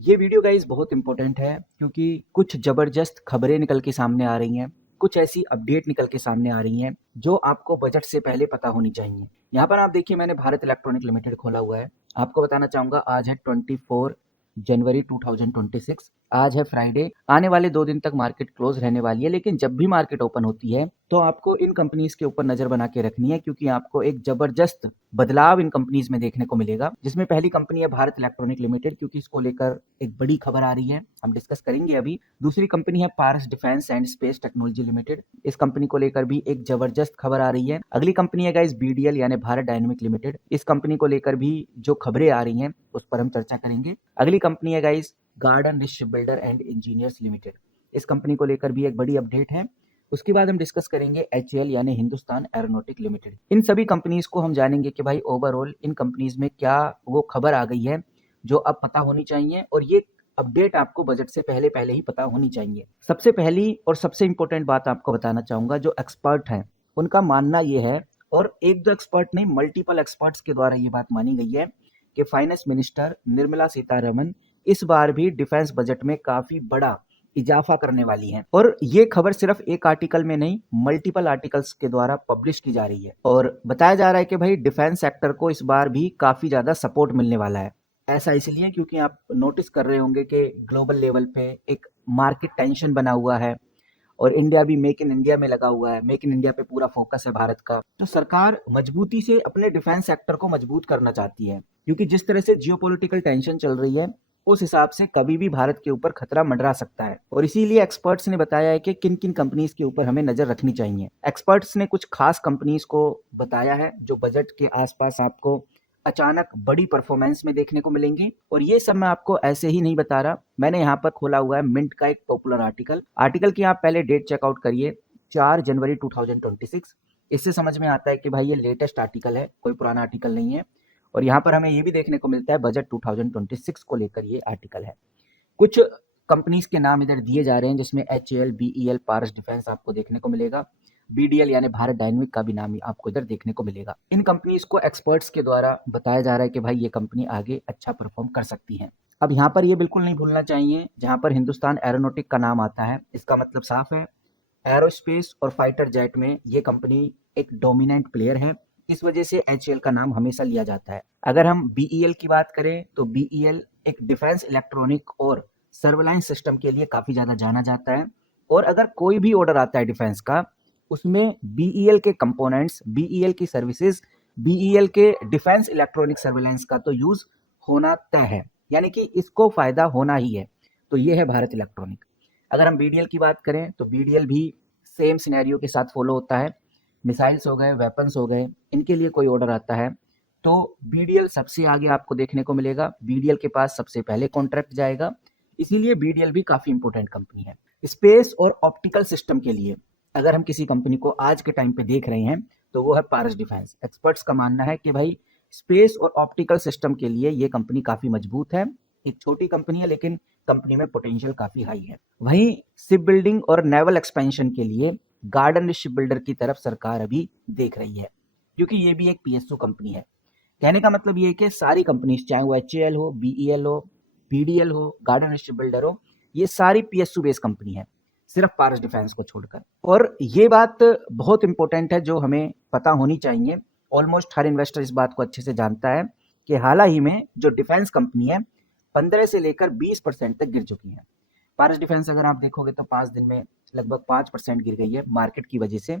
ये video guys बहुत important है क्योंकि कुछ ज़बरदस्त खबरें निकल के सामने आ रही हैं, कुछ ऐसी अपडेट निकल के सामने आ रही हैं जो आपको बजट से पहले पता होनी चाहिए। यहाँ पर आप देखिए मैंने भारत इलेक्ट्रॉनिक लिमिटेड खोला हुआ है। आपको बताना चाहूँगा आज है 24 जनवरी 2026। आज है फ्राइडे। आने वाले 2 दिन तक मार्केट क्लोज रहने वाली है, लेकिन जब भी मार्केट ओपन होती है तो आपको इन कंपनीज़ के ऊपर नज़र बना के रखनी है क्योंकि आपको एक ज़बरदस्त बदलाव इन कंपनीज़ में देखने को मिलेगा। जिसमें पहली कंपनी है भारत इलेक्ट्रॉनिक लिमिटेड क्योंकि इसको लेकर एक बड़ी खबर आ रही है, हम डिस्कस करेंगे अभी। दूसरी कंपनी है Paras defence and space technology limited. इस कंपनी को लेकर भी एक ज़बरदस्त खबर आ रही है। अगली कंपनी है गाइस बीडीएल यानी भारत डायनेमिक लिमिटेड। इस कंपनी को लेकर भी जो खबरें आ रही हैं उस पर हम चर्चा करेंगे। अगली कंपनी है guys garden rich builder and engineers limited. इस कंपनी को लेकर भी एक बड़ी अपडेट है। उसके बाद हम डिस्कस करेंगे एचएएल यानी हिंदुस्तान एरोनॉटिक लिमिटेड। इन सभी कंपनीज को हम जानेंगे कि भाई ओवरऑल इन कंपनीज में क्या वो खबर आ गई है जो अब पता होनी चाहिए, और ये अपडेट आपको बजट से पहले पहले ही पता होनी चाहिए। सबसे पहली और सबसे इंपॉर्टेंट बात आपको बताना चाहूंगा, जो एक्सपर्ट हैं उनका मानना ये है, और एक दो एक्सपर्ट नहीं मल्टीपल एक्सपर्ट्स के द्वारा ये बात मानी गई है कि फाइनेंस मिनिस्टर निर्मला सीतारमन इस बार भी डिफेंस बजट में काफी बड़ा इजाफा करने वाली हैं। और ये खबर सिर्फ एक आर्टिकल में नहीं, मल्टीपल आर्टिकल्स के द्वारा पब्लिश की जा रही है और बताया जा रहा है कि भाई डिफेंस सेक्टर को इस बार भी काफी ज्यादा सपोर्ट मिलने वाला है। ऐसा इसलिए क्योंकि आप नोटिस कर रहे होंगे कि ग्लोबल लेवल पे एक मार्केट टेंशन बना हुआ है और इंडिया भी मेक इन इंडिया में लगा हुआ है। मेक इन इंडिया पे पूरा फोकस है भारत का। तो सरकार मजबूती से अपने डिफेंस सेक्टर को मजबूत करना चाहती है क्योंकि जिस तरह से जियोपॉलिटिकल टेंशन चल रही है उस हिसाब से कभी भी भारत के ऊपर खतरा मंडरा सकता है। और इसीलिए एक्सपर्ट्स ने बताया है कि किन किन कंपनीज के ऊपर हमें नजर रखनी चाहिए। एक्सपर्ट्स ने कुछ खास कंपनीज को बताया है जो बजट के आसपास आपको अचानक बड़ी परफॉर्मेंस में देखने को मिलेंगी। और ये सब मैं आपको ऐसे ही नहीं बता रहा, मैंने यहाँ पर खोला हुआ है मिंट का एक पॉपुलर आर्टिकल की आप पहले डेट चेकआउट करिए 4 जनवरी 2026। इससे समझ में आता है कि भाई ये लेटेस्ट आर्टिकल है, कोई पुराना आर्टिकल नहीं है। और यहाँ पर हमें ये भी देखने को मिलता है बजट 2026 को लेकर ये आर्टिकल है। कुछ कंपनीज के नाम इधर दिए जा रहे हैं जिसमें एचएएल, बीईएल, पारस डिफेंस आपको देखने को मिलेगा। बीडीएल यानी भारत डायनेमिक का भी नाम आपको इधर देखने को मिलेगा। इन कंपनीज को एक्सपर्ट्स के द्वारा बताया जा रहा है कि भाई ये कंपनी आगे अच्छा परफॉर्म कर सकती है। अब यहाँ पर ये बिल्कुल नहीं भूलना चाहिए, जहाँ पर हिंदुस्तान एरोनॉटिक का नाम आता है इसका मतलब साफ है एरोस्पेस और फाइटर जेट में ये कंपनी एक डोमिनेंट प्लेयर है। इस वजह से एचएएल का नाम हमेशा लिया जाता है। अगर हम बीईएल की बात करें तो बीईएल एक डिफेंस इलेक्ट्रॉनिक और सर्वेलाइंस सिस्टम के लिए काफी ज्यादा जाना जाता है। और अगर कोई भी ऑर्डर आता है डिफेंस का उसमें बीईएल के कंपोनेंट्स, बीईएल की सर्विसेज, बीईएल के डिफेंस इलेक्ट्रॉनिक सर्वेलेंस का तो यूज होना तय है, यानी कि इसको फायदा होना ही है। तो ये है भारत इलेक्ट्रॉनिक। अगर हम बीडीएल की बात करें तो बीडीएल भी सेम सिनेरियो के साथ फॉलो होता है। मिसाइल्स हो गए, वेपन्स हो गए, इनके लिए कोई ऑर्डर आता है तो बीडीएल सबसे आगे आपको देखने को मिलेगा। बीडीएल के पास सबसे पहले कॉन्ट्रैक्ट जाएगा, इसीलिए बीडीएल भी काफी इंपॉर्टेंट कंपनी है। स्पेस और ऑप्टिकल सिस्टम के लिए अगर हम किसी कंपनी को आज के टाइम पे देख रहे हैं तो वो है पारस डिफेंस। एक्सपर्ट्स का मानना है कि भाई स्पेस और ऑप्टिकल सिस्टम के लिए ये कंपनी काफी मजबूत है। एक छोटी कंपनी है लेकिन कंपनी में पोटेंशियल काफी हाई है। वहीं शिप बिल्डिंग और नेवल एक्सपेंशन के लिए गार्डन शिप बिल्डर की तरफ सरकार अभी देख रही है क्योंकि ये भी एक पीएसयू कंपनी है। कहने का मतलब ये है कि सारी कंपनीज चाहे वो एचएएल हो, बीईएल हो, बीडीएल हो, गार्डन शिप बिल्डर हो, ये सारी पीएसयू बेस्ड कंपनी है सिर्फ पारस डिफेंस को छोड़कर। और ये बात बहुत इंपॉर्टेंट है जो हमें पता होनी चाहिए। ऑलमोस्ट हर इन्वेस्टर इस बात को अच्छे से जानता है कि हाल ही में जो डिफेंस कंपनी है 15 से लेकर 20% तक गिर चुकी है। पारस डिफेंस अगर आप देखोगे तो 5 दिन में लगभग 5% गिर गई है मार्केट की वजह से।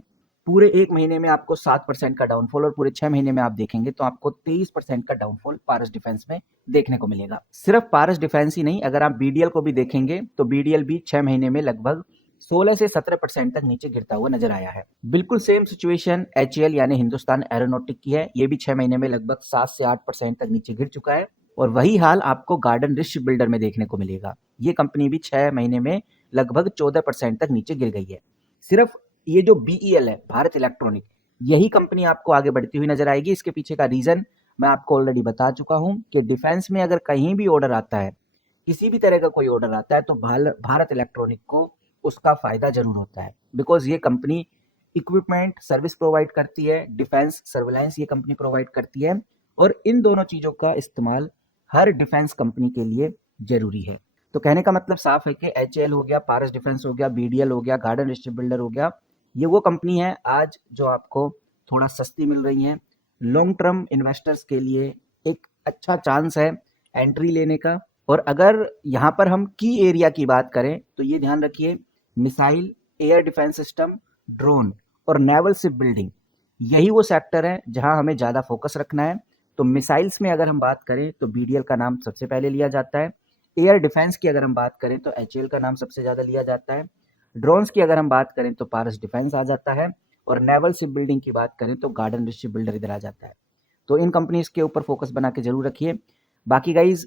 पूरे 1 महीने में आपको 7% का डाउनफॉल और पूरे 6 महीने में आप देखेंगे तो आपको 23% का डाउनफॉल पारस डिफेंस में देखने को मिलेगा। सिर्फ पारस डिफेंस ही नहीं, अगर आप बीडीएल को भी देखेंगे तो बीडीएल भी 6 महीने में लगभग 16 से 17% तक नीचे गिरता हुआ नजर आया है। बिल्कुल सेम सिचुएशन एचएएल यानी हिंदुस्तान एरोनॉटिक की है। ये भी 6 महीने में लगभग 7 से 8% तक नीचे गिर चुका है। और वही हाल आपको गार्डन रिच बिल्डर में देखने को मिलेगा। ये कंपनी भी 6 महीने में लगभग 14% तक नीचे गिर गई है। सिर्फ ये जो बीईएल है भारत इलेक्ट्रॉनिक, यही कंपनी आपको आगे बढ़ती हुई नजर आएगी। इसके पीछे का रीजन मैं आपको ऑलरेडी बता चुका हूं कि डिफेंस में अगर कहीं भी ऑर्डर आता है, किसी भी तरह का कोई ऑर्डर आता है तो भारत इलेक्ट्रॉनिक को उसका फायदा जरूर होता है। बिकॉज ये कंपनी इक्विपमेंट सर्विस प्रोवाइड करती है, डिफेंस सर्विलांस ये कंपनी प्रोवाइड करती है। और इन दोनों चीजों का इस्तेमाल हर डिफेंस कंपनी के लिए जरूरी है। तो कहने का मतलब साफ है कि HAL हो गया, पारस डिफेंस हो गया, BDL हो गया, गार्डन डिस्ट्रिक्ट बिल्डर हो गया, ये वो कंपनी है आज जो आपको थोड़ा सस्ती मिल रही है। लॉन्ग टर्म इन्वेस्टर्स के लिए एक अच्छा चांस है एंट्री लेने का। और अगर यहाँ पर हम की एरिया की बात करें तो ये ध्यान रखिए, missile, air defence system, drone और नेवल शिप बिल्डिंग, यही वो सेक्टर है जहां हमें ज़्यादा फोकस रखना है। तो मिसाइल्स में अगर हम बात करें तो BDL का नाम सबसे पहले लिया जाता है। एयर डिफेंस की अगर हम बात करें तो HAL का नाम सबसे ज़्यादा लिया जाता है। ड्रोन्स की अगर हम बात करें तो पारस डिफेंस आ जाता है। और नेवल शिप बिल्डिंग की बात करें तो गार्डन डिस्ट्रिक्ट बिल्डर इधर आ जाता है। तो इन कंपनीज के ऊपर फोकस बना के जरूर रखिए। बाकी गाइज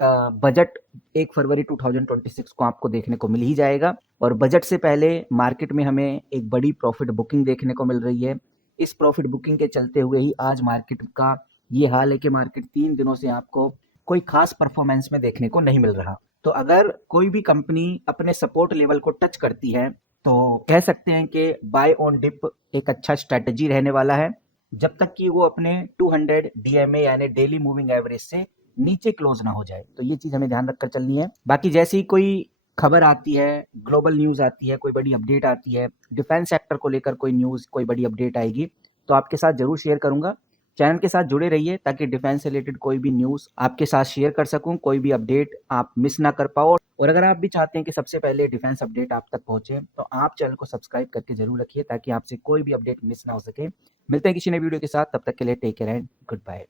बजट 1 फरवरी 2026 को आपको देखने को मिल ही जाएगा। और बजट से पहले मार्केट में हमें एक बड़ी प्रॉफिट बुकिंग देखने को मिल रही है। इस प्रॉफिट बुकिंग के चलते हुए ही आज मार्केट का ये हाल है कि मार्केट 3 दिनों से आपको कोई खास परफॉर्मेंस में देखने को नहीं मिल रहा। तो अगर कोई भी कंपनी अपने सपोर्ट लेवल को टच करती है तो कह सकते हैं कि बाय ऑन डिप एक अच्छा स्ट्रेटजी रहने वाला है, जब तक कि वो अपने 200 DMA यानी डेली मूविंग एवरेज से नीचे क्लोज ना हो जाए। तो ये चीज हमें ध्यान रखकर चलनी है। बाकी जैसे ही कोई खबर आती है, ग्लोबल न्यूज आती है, कोई बड़ी अपडेट आती है, डिफेंस सेक्टर को लेकर कोई न्यूज, कोई बड़ी अपडेट आएगी तो आपके साथ जरूर शेयर करूंगा। चैनल के साथ जुड़े रहिए ताकि डिफेंस से रिलेटेड कोई भी न्यूज आपके साथ शेयर कर सकूं, कोई भी अपडेट आप मिस ना कर पाओ। और अगर आप भी चाहते हैं कि सबसे पहले डिफेंस अपडेट आप तक पहुंचे तो आप चैनल को सब्सक्राइब करके जरूर रखिए ताकि आपसे कोई भी अपडेट मिस ना हो सके। मिलते हैं किसी नए वीडियो के साथ, तब तक के लिए take care and good bye.